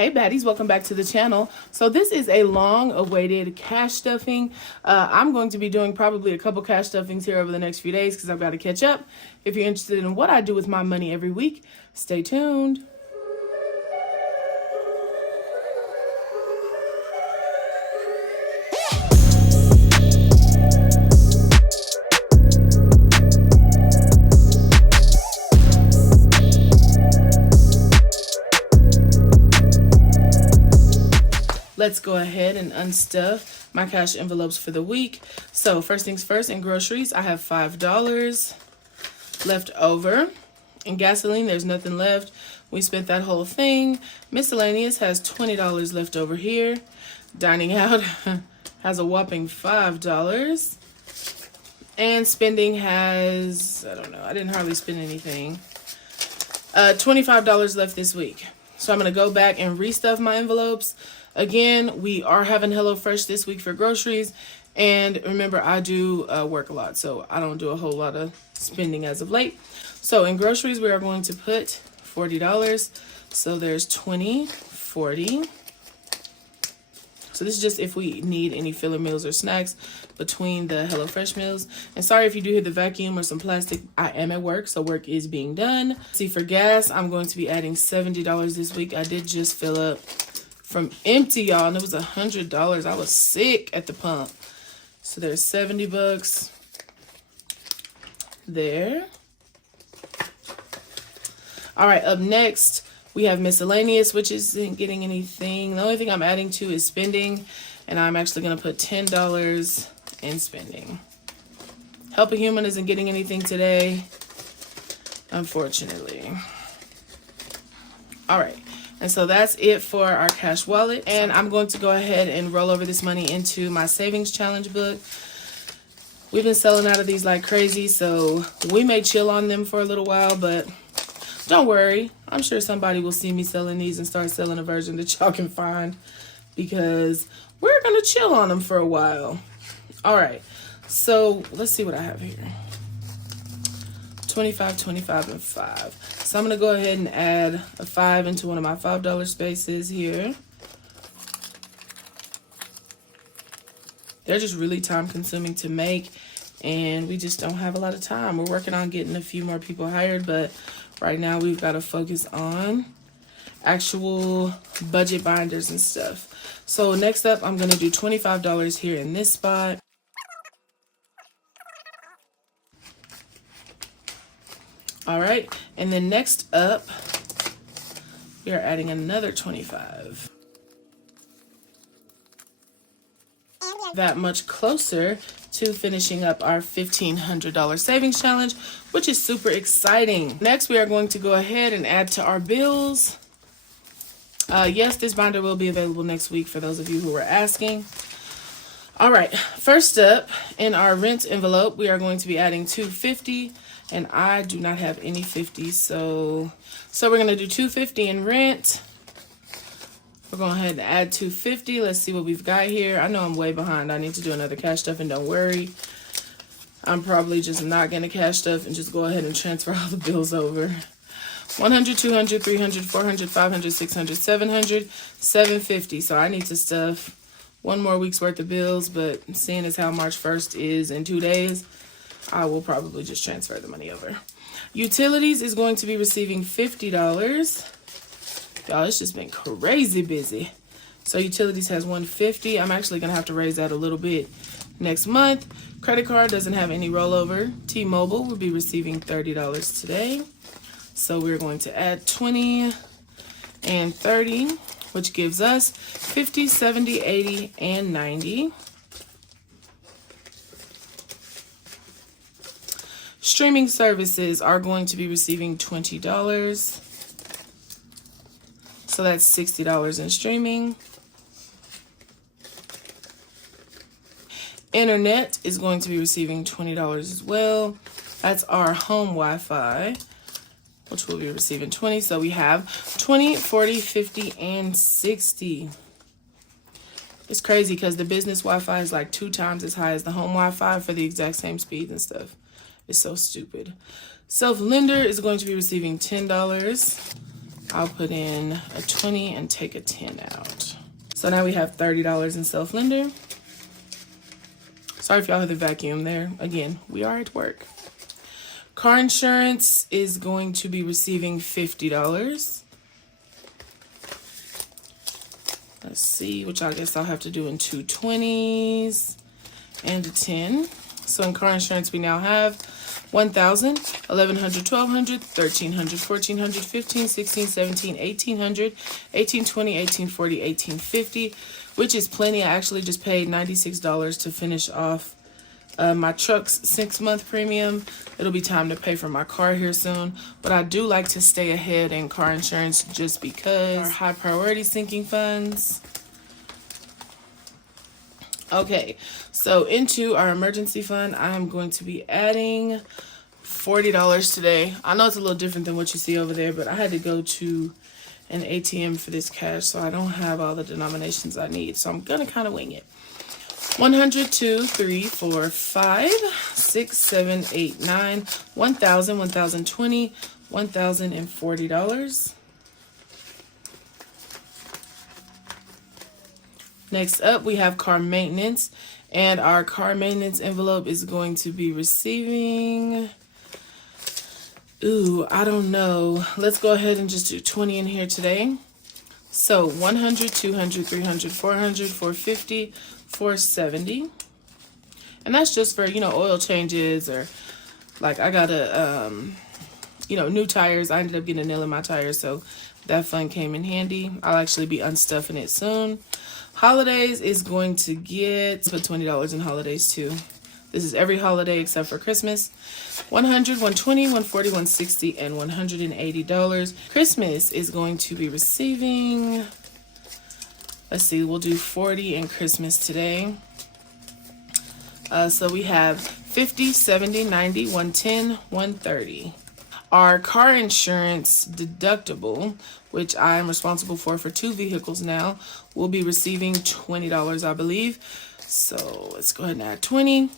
Hey baddies, welcome back to the channel. So this is a long awaited cash stuffing. I'm going to be doing probably a couple cash stuffings here over the next few days because I've got to catch up. If you're interested in what I do with my money every week, stay tuned. Let's go ahead and unstuff my cash envelopes for the week. So first things first, in groceries, I have $5 left over. In gasoline, there's nothing left. We spent that whole thing. Miscellaneous has $20 left over here. Dining out has a whopping $5. And spending has, I don't know, I didn't hardly spend anything. $25 left this week. So I'm going to go back and restuff my envelopes. Again, we are having HelloFresh this week for groceries. And remember, I do work a lot, so I don't do a whole lot of spending as of late. So in groceries, we are going to put $40. So there's 20, 40. So this is just if we need any filler meals or snacks between the HelloFresh meals. And sorry if you do hear the vacuum or some plastic. I am at work, so work is being done. See, for gas, I'm going to be adding $70 this week. I did just fill up from empty, y'all, and it was $100. I was sick at the pump. So there's $70 there. All right, up next, we have miscellaneous, which isn't getting anything. The only thing I'm adding to is spending, and I'm actually going to put $10 in spending. Help a Human isn't getting anything today, unfortunately. All right. And so that's it for our cash wallet. And I'm going to go ahead and roll over this money into my savings challenge book. We've been selling out of these like crazy, so we may chill on them for a little while, but don't worry. I'm sure somebody will see me selling these and start selling a version that y'all can find, because we're going to chill on them for a while. All right. So let's see what I have here. 25, 25, and 5. So I'm going to go ahead and add a 5 into one of my $5 spaces here. They're just really time consuming to make, and we just don't have a lot of time. We're working on getting a few more people hired, but right now we've got to focus on actual budget binders and stuff. So next up, I'm going to do $25 here in this spot. All right, and then next up, we are adding another 25. That much closer to finishing up our $1,500 savings challenge, which is super exciting. Next, we are going to go ahead and add to our bills. Yes, this binder will be available next week for those of you who were asking. All right, first up, in our rent envelope, we are going to be adding $250. And I do not have any 50s, so we're going to do $250 in rent. We're going to go ahead and add $250. Let's see what we've got here. I know I'm way behind. I need to do another cash stuff, and don't worry. I'm probably just not going to cash stuff and just go ahead and transfer all the bills over. 100, 200, 300, 400, 500, 600, 700, 750. So I need to stuff one more week's worth of bills, but seeing as how March 1st is in 2 days, I will probably just transfer the money over. Utilities is going to be receiving $50. Y'all, it's just been crazy busy. So utilities has $150. I'm actually going to have to raise that a little bit next month. Credit card doesn't have any rollover. T-Mobile will be receiving $30 today. So we're going to add 20 and 30, which gives us 50, 70, 80, and 90. Streaming services are going to be receiving $20. So that's $60 in streaming. Internet is going to be receiving $20 as well. That's our home Wi-Fi, which will be receiving 20. So we have 20, 40, 50, and 60. It's crazy because the business Wi-Fi is like 2 times as high as the home Wi-Fi for the exact same speed and stuff. It's so stupid. Self-lender is going to be receiving $10. I'll put in a 20 and take a 10 out. So now we have $30 in self-lender. Sorry if y'all heard the vacuum there. Again, we are at work. Car insurance is going to be receiving $50. Let's see, which I guess I'll have to do in two 20s and a 10. So in car insurance, we now have $1,000, $1,100, $1,200, $1,300, $1,400, $1,500, $1,600, $1,700, $1,800, $1,820, $1,840, $1,850, which is plenty. I actually just paid $96 to finish off my truck's 6-month premium. It'll be time to pay for my car here soon, but I do like to stay ahead in car insurance just because our high priority sinking funds. Okay, so into our emergency fund, I'm going to be adding $40 today. I know it's a little different than what you see over there, but I had to go to an ATM for this cash, so I don't have all the denominations I need. So I'm gonna kind of wing it. 100, 2, 3, 4, 5, 6, 7, 8, 9, 1,000, 1,020, $1,040. Next up, we have car maintenance, and our car maintenance envelope is going to be receiving, I don't know. Let's go ahead and just do 20 in here today. So 100, 200, 300, 400, 450, 470. And that's just for, oil changes, or like I got a, new tires. I ended up getting a nail in my tires, so that fund came in handy. I'll actually be unstuffing it soon. Holidays is going to get put $20 in holidays too. This is every holiday except for Christmas. 100, 120, 140, 160, and $180. Christmas is going to be receiving, let's see, we'll do 40 in Christmas today. So we have 50, 70, 90, 110, 130. Our car insurance deductible, which I am responsible for 2 vehicles now, will be receiving $20, I believe. So let's go ahead and add 20.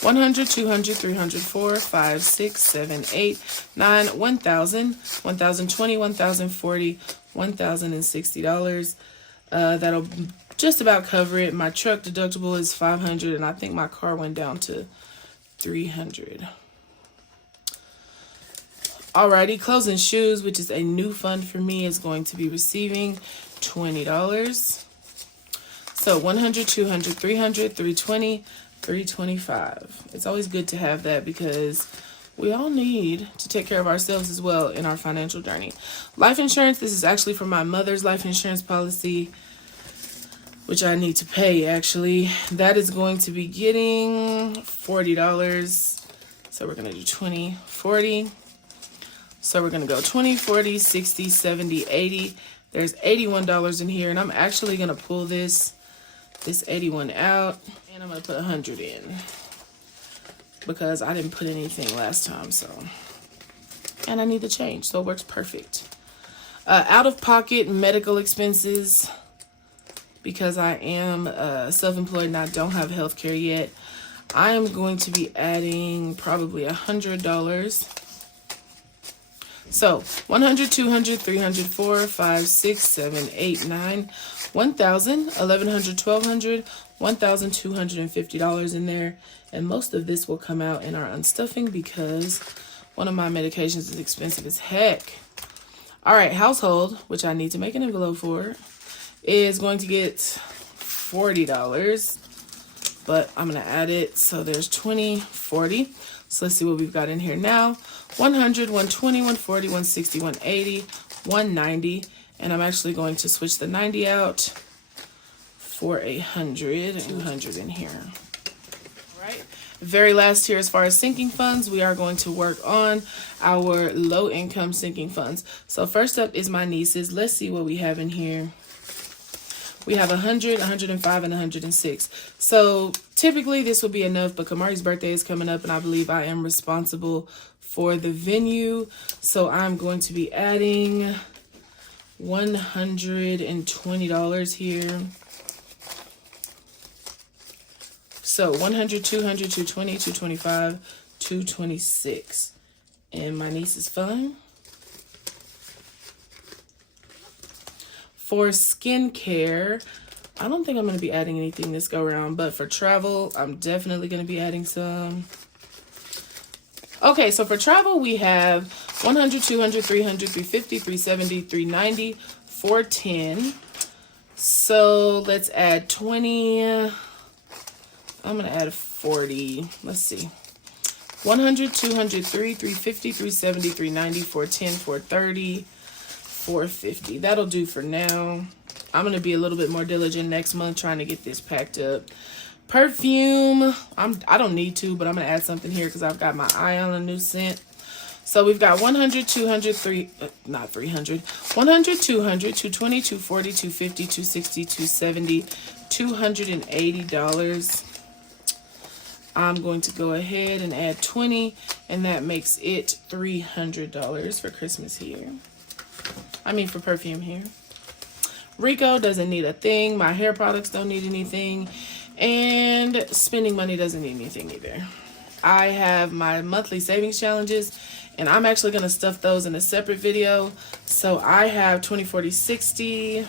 100, 200, 300, 4, 5, 6, 7, 8, 9, 1,000, 1,020, 1,040, $1,060. That'll just about cover it. My truck deductible is $500, and I think my car went down to $300. Alrighty, clothes and shoes, which is a new fund for me, is going to be receiving $20. So 100, 200, 300, 320, 325. It's always good to have that because we all need to take care of ourselves as well in our financial journey. Life insurance, this is actually for my mother's life insurance policy, which I need to pay actually. That is going to be getting $40. So we're going to do 20, 40. So we're going to go 20, 40, 60, 70, 80. There's $81 in here, and I'm actually going to pull this 81 out, and I'm going to put 100 in because I didn't put anything last time, so. And I need the change, so it works perfect. Out-of-pocket medical expenses, because I am self-employed and I don't have health care yet, I am going to be adding probably $100. So 100, 200, 300, 4, 5, 6, 7, 8, 9, 1,000, 1,100, 1,200, $1,250 in there. And most of this will come out in our unstuffing because one of my medications is expensive as heck. All right, household, which I need to make an envelope for, is going to get $40. But I'm going to add it. So there's 20, 40. So let's see what we've got in here now. 100, 120, 140, 160, 180, 190. And I'm actually going to switch the 90 out for 100, 200 in here. All right. Very last here, as far as sinking funds, we are going to work on our low income sinking funds. So first up is my nieces. Let's see what we have in here. We have 100, 105, and 106. So typically this will be enough, but Kamari's birthday is coming up, and I believe I am responsible for the venue. So I'm going to be adding $120 here. So 100, 200, 220, 225, 226. And my niece's fund. For skincare, I don't think I'm going to be adding anything this go around, but for travel, I'm definitely going to be adding some. Okay, so for travel, we have 100, 200, 300, 350, 370, 390, 410. So let's add 20. I'm going to add 40. Let's see. 100, 200, 350, 370, 390, 410, 430, 450. That'll do for now. I'm going to be a little bit more diligent next month trying to get this packed up. Perfume, I don't need to, but I'm going to add something here because I've got my eye on a new scent. So we've got 100, 200, 100, 200, 220, 240, 250, 260, 270, $280. I'm going to go ahead and add 20, and that makes it $300 for Christmas here. For perfume here. Rico doesn't need a thing. My hair products don't need anything. And spending money doesn't need anything either. I have my monthly savings challenges, and I'm actually going to stuff those in a separate video. So I have 20, 40, 60.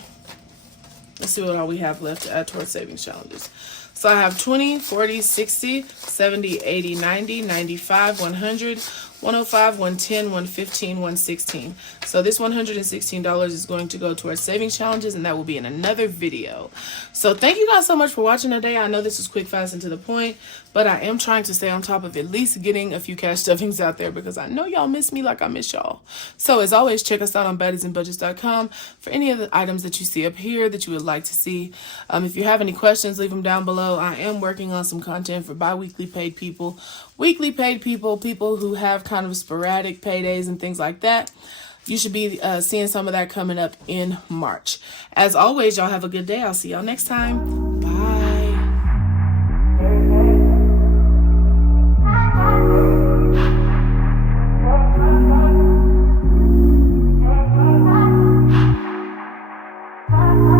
Let's see what all we have left to add towards savings challenges. So I have 20, 40, 60, 70, 80, 90, 95, 100, 105, 110, 115, 116. So this $116 is going to go towards savings challenges, and that will be in another video. So thank you guys so much for watching today. I know this was quick, fast, and to the point, but I am trying to stay on top of at least getting a few cash stuffings out there because I know y'all miss me like I miss y'all. So as always, check us out on baddiesandbudgets.com for any of the items that you see up here that you would like to see. If you have any questions, leave them down below. I am working on some content for bi-weekly paid people, weekly paid people, people who have kind of sporadic paydays and things like that. You should be seeing some of that coming up in March. As always, y'all have a good day. I'll see y'all next time. Bye. Bye.